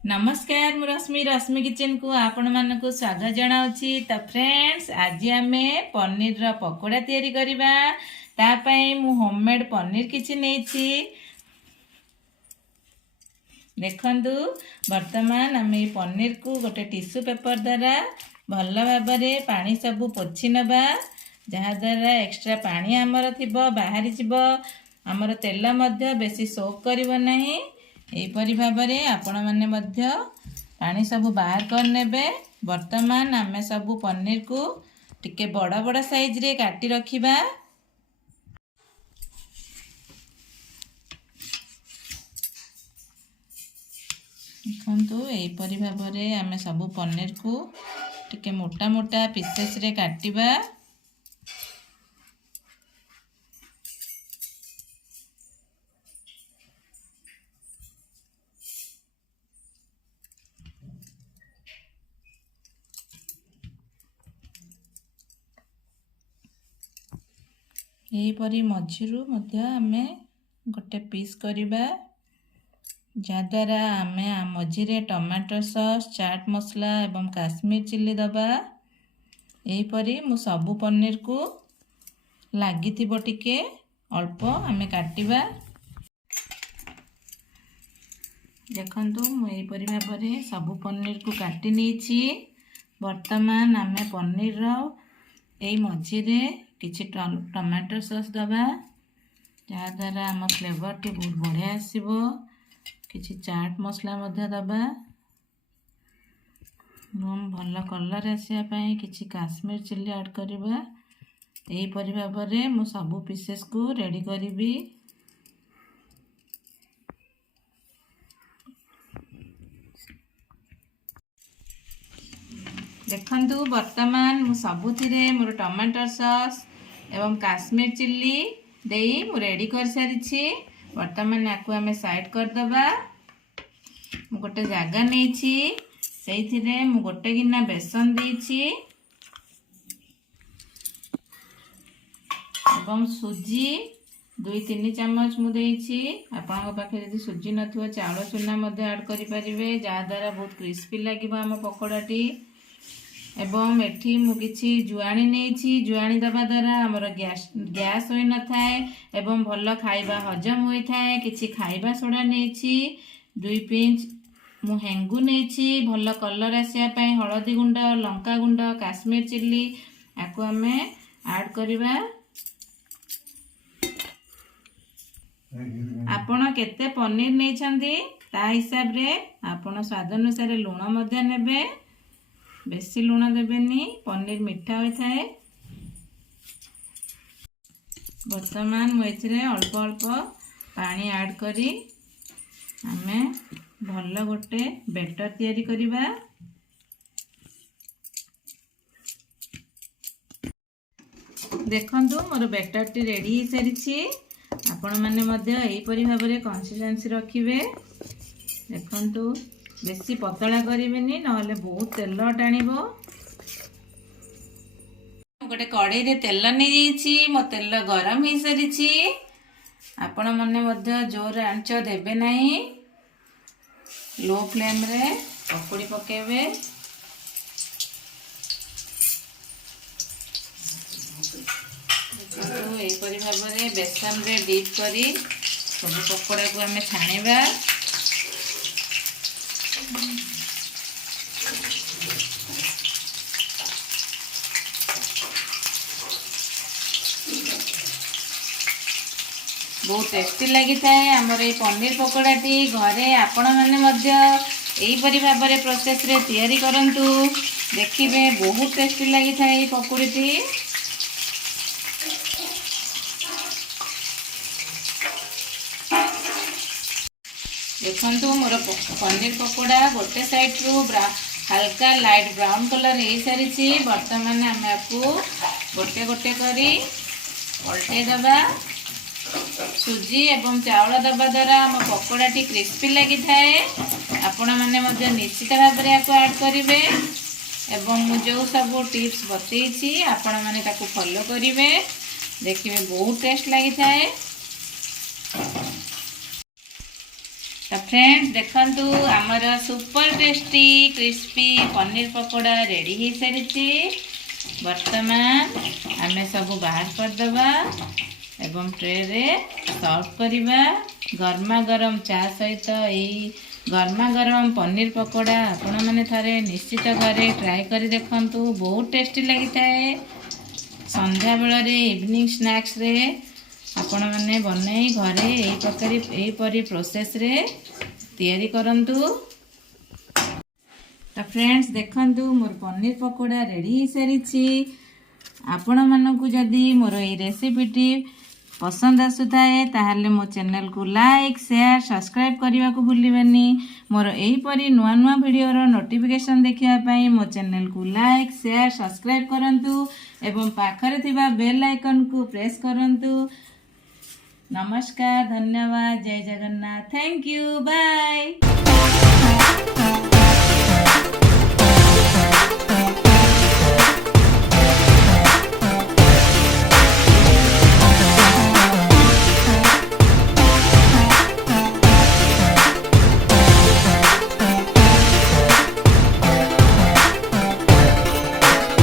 नमस्कार मु रश्मि रश्मि किचन को आपण मानक स्वागत जनाउछि। त फ्रेंड्स आज आमे पनीर रो पकोड़ा तयारी करबा। ता पई मु होममेड पनीर किछि नेछि। देखंतु वर्तमान आमे पनीर को गोटे टिश्यू पेपर द्वारा भल भाबरे पानी सब पोछि नबा, जहा द्वारा एक्स्ट्रा पानी हमर थिबो बाहरी जिवो। हमर तेल मध्य बेसी सोक करिवो नाही। एपरि भाबरे आपण माने मध्य पानी सब बाहर कर नेबे। वर्तमान आमे सब पनीर को टिके बड़ा बड़ा साइज रे काटी रखिबा। देखंतु एपरि भाबरे आमे सब पनीर को टिके मोटा मोटा पीसेस रे काटिबा। एपरि मझिरु मध्य आमे गोटे पीस करिबा, जद्वारा आमे मझिरे टमाटो सॉस, चाट मसला एवं काश्मीर चिल्ली दबा। एपरि मु सबु पनीर को लागि थिबो टिके अल्प आमे काटिबा। देखंतु मु एपरि भाबरे सबु पनीर को काटी नेछि। वर्तमान आमे पनीर रो एई मझिरे किछि टमाटो सॉस दबा, जहा द्वारा आम फ्लेवर टी बहुत बढ़िया आसीबो। किछि चाट मसला मध्य दबा, भल कलर आसिया पई किछि काश्मीर चिल्ली ऐड करबा। एई परि भाबरे मु सबु पीसेस को रेडी करिबी। देखंतु वर्तमान मु सबुथिरे मोर टमाटो सॉस एवं काश्मीर चिल्ली देई मु रेडी कर सारिछि। वर्तमान याकू आमे साइड कर दबा। मु गोटे जागा नेछि, सेइथिरे मु गोटे गिना बेसन देछि एवं सुजी 2-3 चम्मच मु देछि। आपन पाखे यदि सुजी नथिवो चाउଳ चूना मध्ये ऐड करि परिबे, जा द्वारा बहुत क्रिस्पी लागिबो हम पकोड़ाटी। एवं एठी मु किछि जुआणी नेछि। जुआणी दबा द्वारा हमर गैस होई न थाए एवं भल खाइबा हजम होई थाए। किछि खाइबा सोडा नेछि 2 पिंच। मु हेंगु नेछि भल कलर आसिया पई। हळदी गुंड, लंका गुंड, काश्मीर चिल्ली याकू हमें ऐड करिबा। आपण केते पनीर नेछंती ता हिसाब रे आपण स्वाद अनुसार लूण मध्य नेबे। बेसी लूण देबेनी, पनीर मीठा होई थाए। वर्तमान मु एथिरे अल्प अल्प पानी ऐड करी आमे भल गोटे बैटर तयारी करिबा। देखंतु मोर बैटर टी रेडी हो सारिछि। आपण माने मध्य एई परि भाबरे कंसिस्टेंसी रखिबे। देखंतु बेसी पतला करिवेनी, नहले बहुत तेल टाणिबो। गोटे कड़ाई रे तेल नै जाईछि। मो तेल गरम हो सारिछि। आपण माने मध्य जोर आंच देबे नाही, लो फ्लेम रे पकोड़ी पकेबे। तो एई परि भाबरे बेसन रे डीप करी सब पकोड़ा को हमें छाणीबा। बहुत टेस्टी लगी थाए हमर ए पनीर पकोड़ाटी। घरे आपण माने मध्य एई परि भाबरे प्रोसेस रे तयारी करंतु, देखिबे बहुत टेस्टी लगी थाए पकोड़ीटी। देखंतु मोर पनीर पकोड़ा गोटे साइड रु हल्का लाइट ब्राउन कलर हो सारी। वर्तमान आम आपको गोटे गोटे करी पलटे दबा। सुजी एवं चाउल दबा द्वारा आम पकोड़ाटी क्रिस्पी लगी थाए। आपण माने मध्य निश्चित भाव में आपको ऐड करेंगे एवं मु जो सब टिप्स बतई आपण माने ताको फॉलो करेंगे। देखिए बहुत टेस्ट लगी थाए। तो फ्रेंड्स देखंतु आमर super tasty crispy paneer pakora ready हो सारी। वर्तमान आमे सब बाहर करदबा एवं ट्रे रे सर्व करवा। गर्मा गरम चा सहित यही गर्मा गरम पनीर पकोड़ा आपण मैंने थारे निश्चित घरे ट्राए कर देखंतु, बहुत टेस्टी लगी थाए। संध्या बेल रे इवनिंग स्नैक्स रे आपण मैंने बनई घरे यही परी प्रोसेस रे तैयारी करंतु। तो फ्रेंड्स देखंतु मोर पनीर पकोड़ा रेडी हो सारी। आपण मानकु जदि मोर ये रेसिपीटी पसंद आसुए ताहले मो चैनल को लाइक शेयर सब्सक्राइब करने को भूलिबेनी। मोर एहीपरी नुआ नुआ वीडियोर नोटिफिकेशन देखिया मो चैनल को लाइक शेयर सब्सक्राइब करंतु एवं पाखरे थिबा बेल आइकन को प्रेस करंतु। नमस्कार, धन्यवाद, जय जगन्नाथ, थैंक यू, बाय।